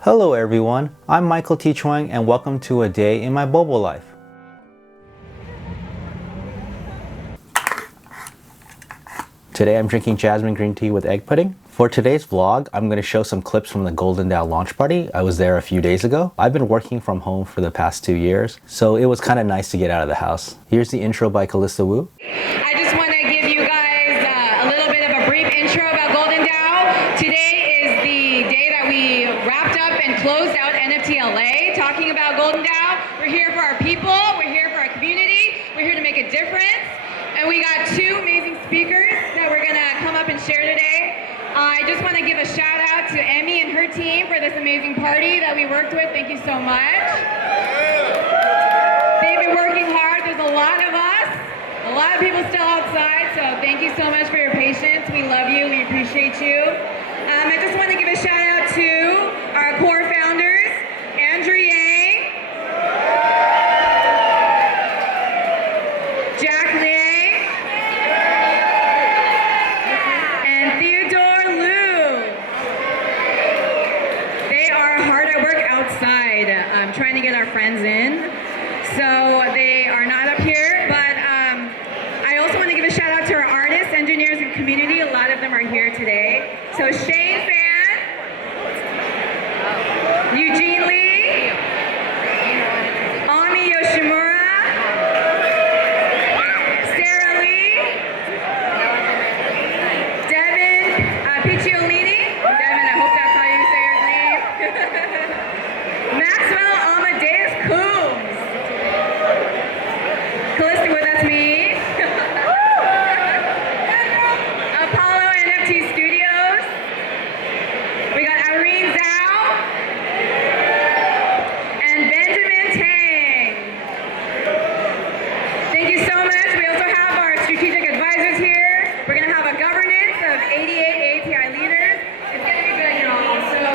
Hello everyone, I'm Michael T. Chuang and welcome to a day in my Bobo life. Today I'm drinking jasmine green tea with egg pudding. For today's vlog, I'm going to show some clips from the GoldenDAO launch party. I was there a few days ago. I've been working from home for the past 2 years, so it was kind of nice to get out of the house. Here's the intro by Calista. I just want to give you guys a little bit of a brief intro about GoldenDAO. Today is the day that we wrapped up and closed out NFT LA talking about GoldenDAO. We're here for our people, we're here for our community, we're here to make a difference. And we got 2 amazing speakers that we're going to come up and share today. I just want to give a shout out to Emmy and her team for this amazing party that we worked with. Thank you so much. They've been working hard. There's a lot of us, a lot of people still outside, so thank you so much for your patience. We love you. We appreciate you. I just want to give a shout out to our core founders, Andrew Yang, Jack Liang, and Theodore Liu. They are hard at work outside, trying to get our friends in. So they are not up here, but I also want to give a shout out to our artists, engineers, and community. A lot of them are here today. So Shane Fan, Eugene Lee, Ami Yoshimura, Sarah Lee, Devin Picciolini. Devin, I hope that's how you say your name. Maxwell Amadeus Coombs. Calista, well, that's me. Apollo NFT Studios. We got Irene Zhao and Benjamin Tang. Thank you so much. We also have our strategic advisors here. We're going to have a governance of 88 API leaders. It's going to be good, y'all. So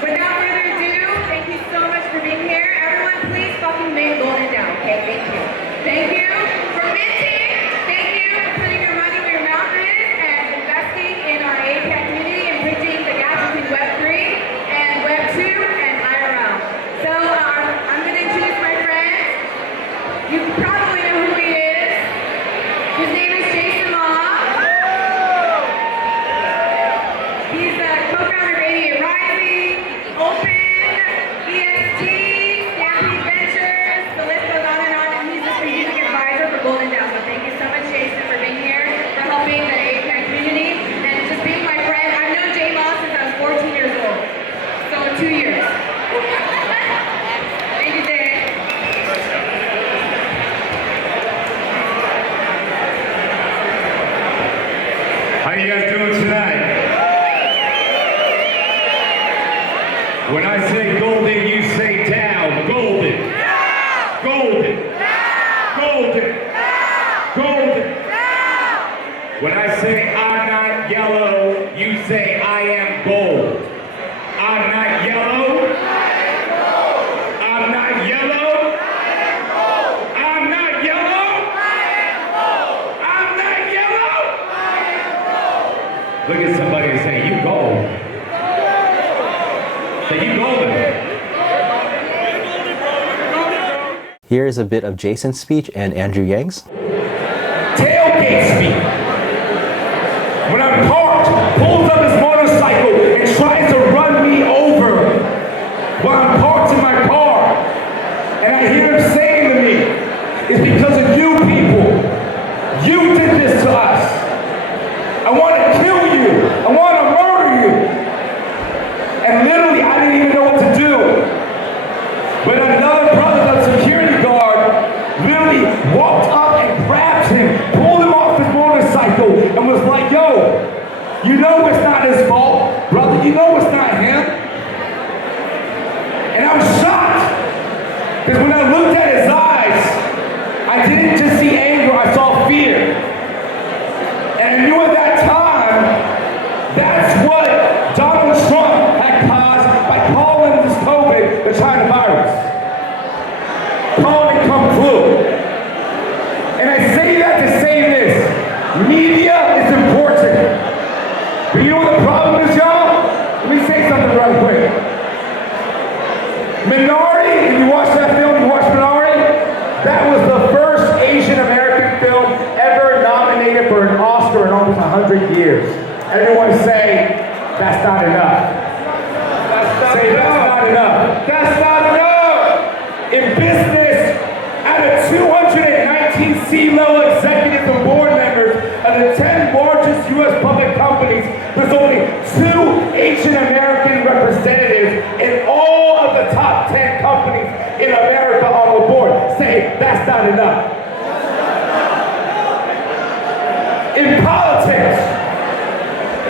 without further ado, thank you so much for being here. Everyone, please fucking make GoldenDAO, okay? Thank you. Thank you for minting. Thank you for putting your money where your mouth is and investing in our API community and bridging the gap between Web3 and Web2 and IRL. So I'm going to introduce my friend. You probably know who he is. His name is Jaeson. He's the co-founder of 88 Rising, Open, EST, Stampede Ventures, the list goes on, and he's the strategic advisor for GoldenDAO. So thank you so much, Jaeson, for being here, for helping the API community, and just being my friend. I've known J Moss since I was 14 years old, so 2 years. Thank you, Jay. How you guys doing tonight? When I say golden, you say down. Golden. Golden. Golden. Golden. When I say I'm not yellow, you say I am gold. I'm not yellow. I'm not yellow. I'm not yellow. I'm not yellow. Look at somebody and say, you gold. Say, you golden. Here is a bit of Jason's speech and Andrew Yang's. Tailgate speak. When I'm parked, pulls up his motorcycle and tries to run me over while I'm parked in my car. And I hear him saying to me, it's because of you people. You did this to us. I want to kill you. I want to murder you. And literally, I didn't even know what to do. But another brother, the security guard, literally walked up and grabbed him, pulled him off his motorcycle, and was like, yo, you know it's not his fault, brother. You know it's not him. And I was shocked. Because when I looked at his eyes, I didn't just see anger, I saw fear. And I knew at that time, that's what Donald Trump had caused by calling this COVID the China virus. Calling it kung flu. And I say that to say this. Media is important. But you know what the problem is, y'all? Let me say something real quick. Minari, if you watch that film, you watch Minari? That was the first Asian American film ever nominated for an Oscar in almost 100 years. Everyone say, that's not enough. Say, that's not enough. That's not enough. In business, out of 219 C-level executives and board members of the 10 largest U.S. public companies, there's only 2 Asian American representatives in all of the top 10 companies in America on the board. Say, that's not enough. In politics,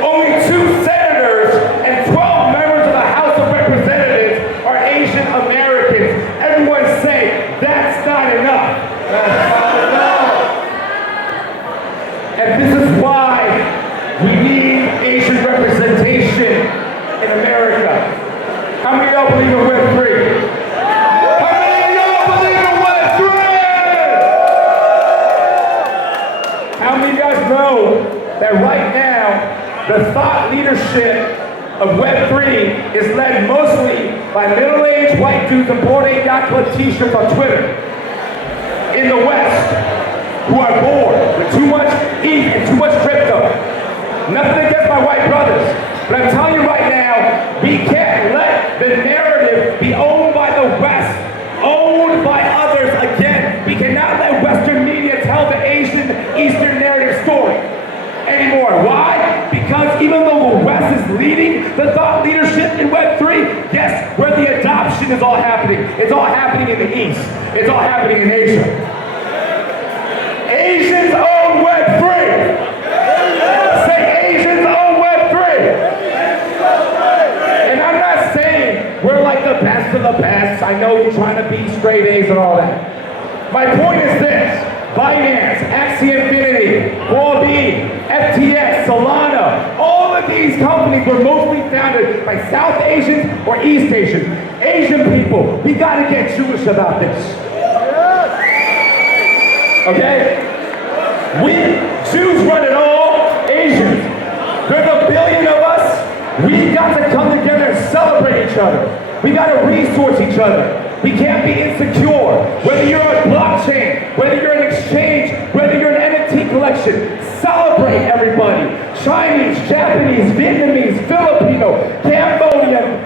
only 2 senators and 12 members of the House of Representatives are Asian Americans. Everyone say, that's not enough. That's not enough. And this is why we need Asian representation in America. How many of y'all believe in Web3? How many of y'all believe in Web3? How many of you guys know that right now, the thought leadership of Web3 is led mostly by middle-aged white dudes in Bored Ape Yacht Club t-shirts on Twitter in the West who are bored with too much ETH and too much crypto. Nothing against my white brothers, but I'm telling you right now, we can't let the narrative be owned by the West, owned by others again. We cannot let Western media tell the Asian Eastern narrative story anymore. Why? Because even though the West is leading the thought leadership in Web3, guess where the adoption is all happening? It's all happening in the East. It's all happening in Asia. Asians own Web3. Say Asians own Web3. And I'm not saying we're like the best of the best. I know you're trying to be straight A's and all that. My point is this. Binance, Axie Infinity, Huobi, FTX, Solana, all of these companies were mostly founded by South Asians or East Asians. Asian people, we gotta get Jewish about this. Okay? We, Jews run it all, Asians. There's a billion of us. We got to come together and celebrate each other. We gotta resource each other. We can't be insecure. Whether you're on blockchain, whether you're an exchange, whether you're an NFT collection, celebrate everybody. Chinese, Japanese, Vietnamese, Filipino, Cambodian,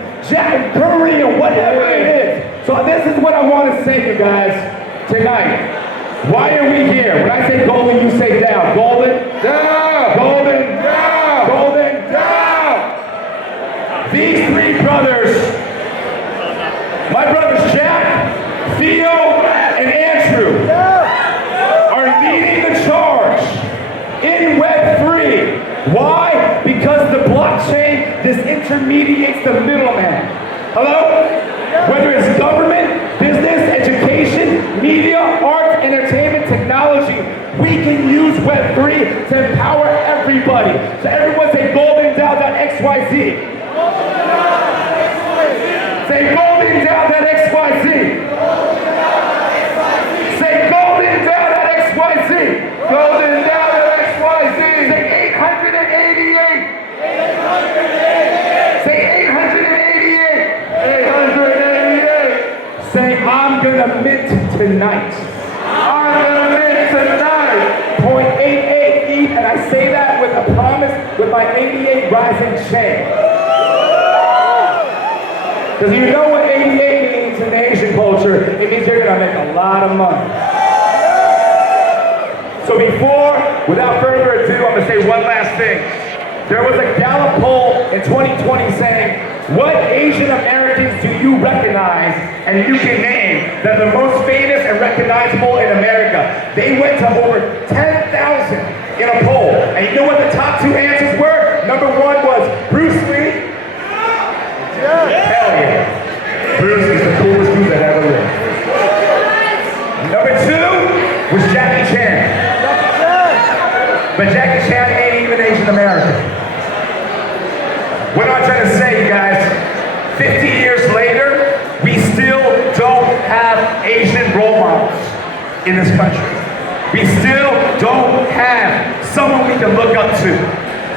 Korean, whatever it is. So this is what I want to say, you guys, tonight. Why are we here? When I say golden, you say down. Golden? Down! Golden? Down! Golden? Down! These 3 brothers, my brothers Jack, Theo, and Andrew, are leading the charge in Web3. Why? Because the blockchain disintermediates the middleman. Hello? Whether it's government, business, education, media, art, entertainment, technology, we can use Web3 to empower everybody. So everyone say GoldenDAO.xyz. Say GoldenDAO.xyz. Say GoldenDAO.xyz. GoldenDAO.xyz. Say 888. 888. Say 888. 888. Say I'm gonna mint tonight. I'm gonna mint tonight. 0.88 ETH, and I say that with a promise with my 88 rising chain. Because you know what 88 means in the Asian culture, it means you're gonna make a lot of money. So without further ado, I'm gonna say one last thing. There was a Gallup poll in 2020 saying, what Asian Americans do you recognize and you can name that are the most famous and recognizable in America? They went to over 10,000 in a poll. And you know what the top 2 answers were? Number 1 was Bruce Lee. Hell yeah. Bruce is the coolest dude that ever lived. Number 2 was Jackie Chan. But Jackie Chan ain't even Asian American. What am I trying to say, you guys? 50 years later, we still don't have Asian role models in this country. We still don't have someone we can look up to.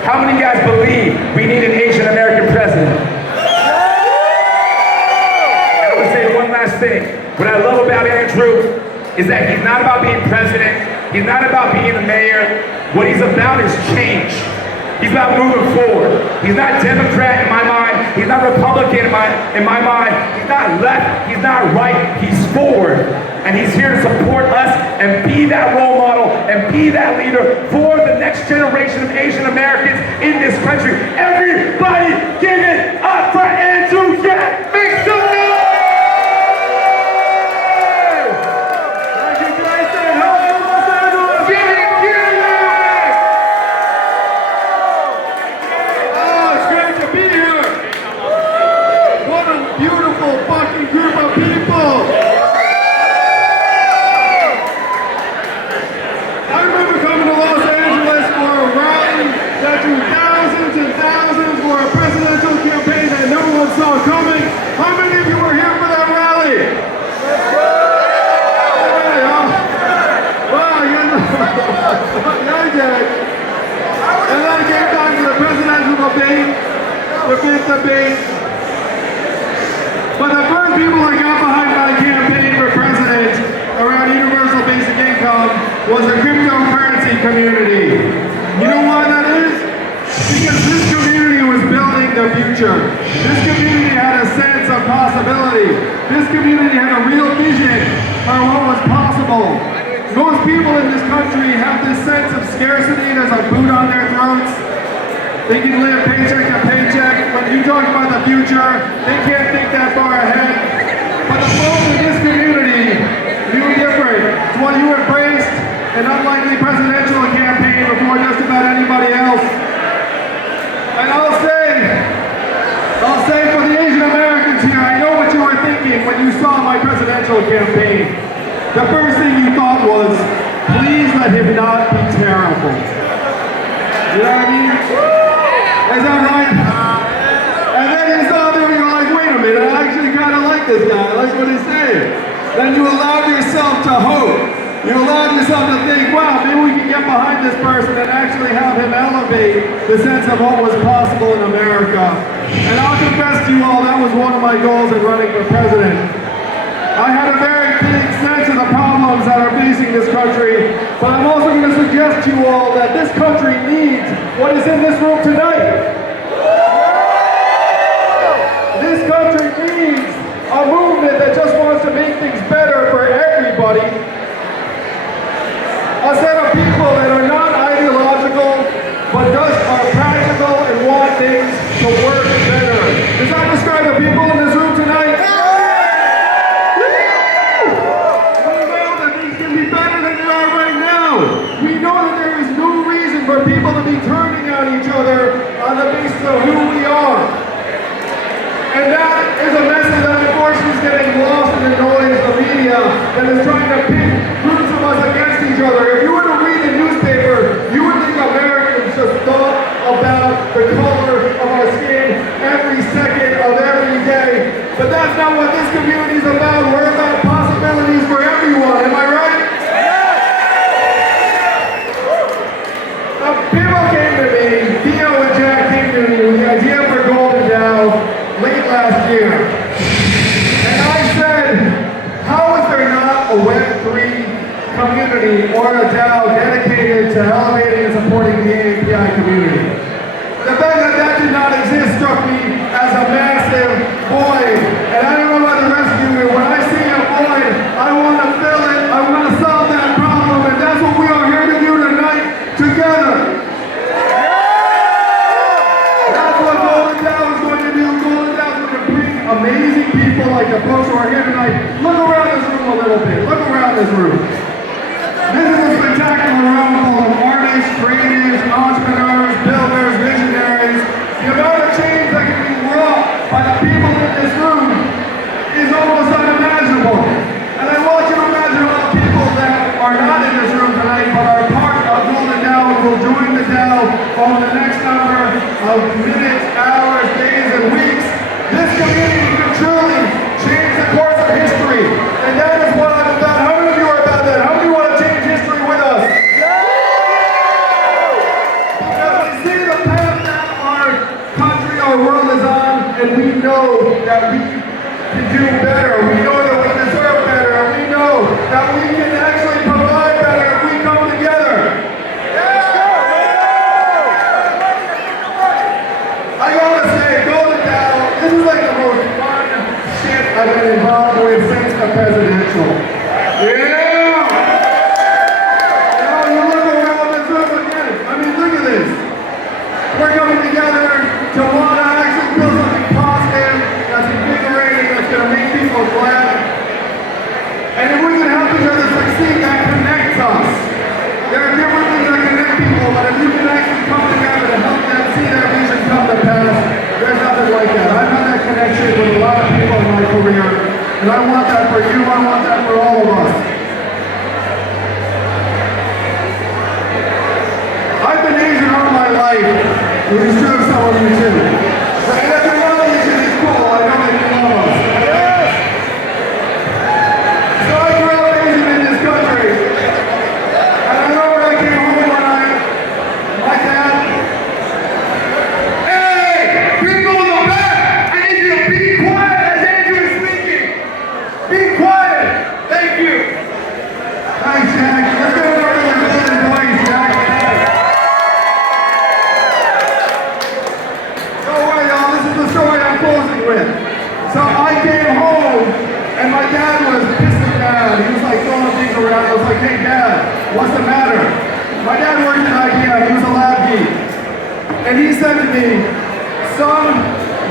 How many of you guys believe we need an Asian American president? And I would say last thing. What I love about Andrew is that he's not about being president. He's not about being the mayor. What he's about is change. He's about moving forward. He's not Democrat in my mind. He's not Republican in my mind. He's not left. He's not right. He's forward. And he's here to support us and be that role model and be that leader for the next generation of Asian Americans in this country. Everybody give it up for Andrew Yang! Make some noise! Thank you, Jaeson. Hello, Los Angeles. Give it, give it! Oh, it's great to be here. What a beautiful fucking group of people. I remember coming to Los Angeles for a rally that drew thousands and thousands for a presidential campaign that no one saw coming. How many of you were here for that rally? Okay, wow, you know. Yeah, I did. And then it came time for the presidential debate, the fifth debate. But the first people that got behind my campaign for president around universal basic income was the cryptocurrency community. You know why that is? Because this community was building the future. This community had a sense of possibility. This community had a real vision for what was possible. Most people in this country have this sense of scarcity. There's a boot on their throats. They can live paycheck to paycheck. When you talk about the future, they can't think that far ahead. But the folks in this community knew different. It's why you embraced an unlikely presidential campaign before just about anybody else. And I'll say for the Asian Americans here, I know what you were thinking when you saw my presidential campaign. The first thing you thought was, please let him not be terrible. You know what I mean? Is that right? And then you saw them and you're like, wait a minute, I actually kind of like this guy. I like what he's saying. Then you allowed yourself to hope. You allowed yourself to think, wow, maybe we can get behind this person and actually have him elevate the sense of what was possible in America. And I'll confess to you all, that was one of my goals in running for president. I had a very big sense of the problems that are facing this country, but I'm also going to suggest to you all that this country needs what is in this room tonight. This country needs a movement that just wants to make things better for everybody. A set of people that are not ideological, but just are practical and want things to work better. Does that describe the people in this room tonight? We know that there is no reason for people to be turning on each other on the basis of who we are. And that is a message that unfortunately is getting lost in the noise of the media that is trying to pit groups of us against each other. If you were to read the newspaper, you would think Americans just thought about the color of our skin every second of every day. But that's not what this community is about. We're about possibilities for everyone. Am I right? People came to me, Theo and Jack came to me with the idea for GoldenDAO late last year. And I said, how is there not a Web3 community or a DAO dedicated to elevating and supporting the API community? The fact that that did not exist struck me as a massive void. And I don't know about the rest of you, when I see a void, I want to fill it, I want to solve that problem, and that's what we are here to do tonight, together. Amazing people like the folks who are here tonight. Look around this room a little bit. Look around this room. This is a spectacular room full of artists, creatives, entrepreneurs, builders, visionaries. The amount of change that can be wrought by the people in this room is almost unimaginable. And I want you to imagine all the people that are not in this room tonight but are part of GoldenDAO and will join the DAO over the next number of minutes, hours, days, and weeks. This community can truly change the course of history. And that is what I'm about. How many of you are about that? How many want to change history with us? Because we see the path that our country, our world is on, and we know that we can do better. We know that we I've been involved with since the presidential. Yeah! You look around this room again. I mean, look at this. We're coming together to want to actually build something positive, that's invigorating, that's going to make people glad. And if we can help each other succeed, that connects us. There are different things that connect people, but if you can actually come together to help them see their vision come to pass, there's nothing like that. I've had that connection with a lot of people in my career, and I want that for you, I want that for all of us. I've been Asian all my life, which is true of some of you too. But if you're not Asian, it's cool, I know that you love us. So I grew up Asian in this country. And I remember I came home one night, my dad, hey, people in the back, I need you to be quiet as Andrew is speaking. Be quiet. Thank you. Thanks, Jack. Let's go over to the golden voice, Jack. Don't worry, y'all. This is the story I'm closing with. So I came home, and my dad was pissing mad. He was like throwing things around. I was like, hey, Dad, what's the matter? My dad worked at IBM. He was a lab geek. And he said to me, son,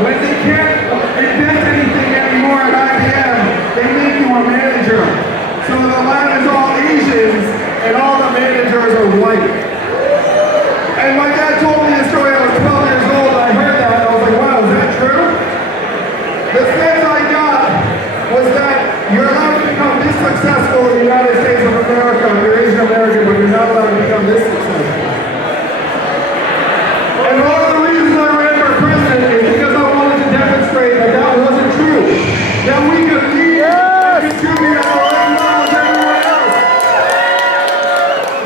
when they can't invent anything anymore at IBM, they make you a manager. So the lab is all Asians, and all the managers are white. And my dad told me the story. I was 12 years old. I heard that. I was like, wow, is that true? The sense I got was that you're allowed to become this successful in the United States of America. You're Asian American, but you're not allowed to become this successful. And one of the reasons I ran for president is because I wanted to demonstrate that that wasn't true. That we could lead and contribute at the same level as everyone else.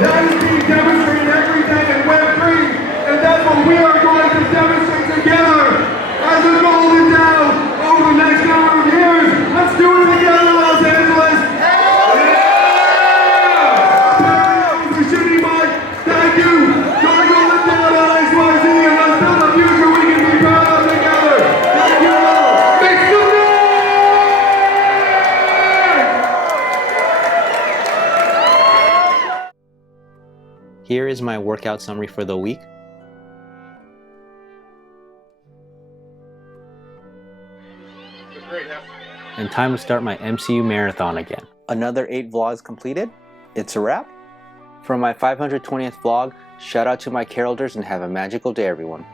That is being demonstrated every day in Web3, and that's what we are going to demonstrate together as a GoldenDAO over the next number of years. Let's do it together, Los Angeles. Yeah! Shitty Mike, thank you. Join GoldenDAO.xyz, and let's build a future we can be proud of together. Thank you all. Make some noise! Here is my workout summary for the week. And time to start my MCU marathon again. Another 8 vlogs completed. It's a wrap. For my 520th vlog, shout out to my carolers and have a magical day, everyone.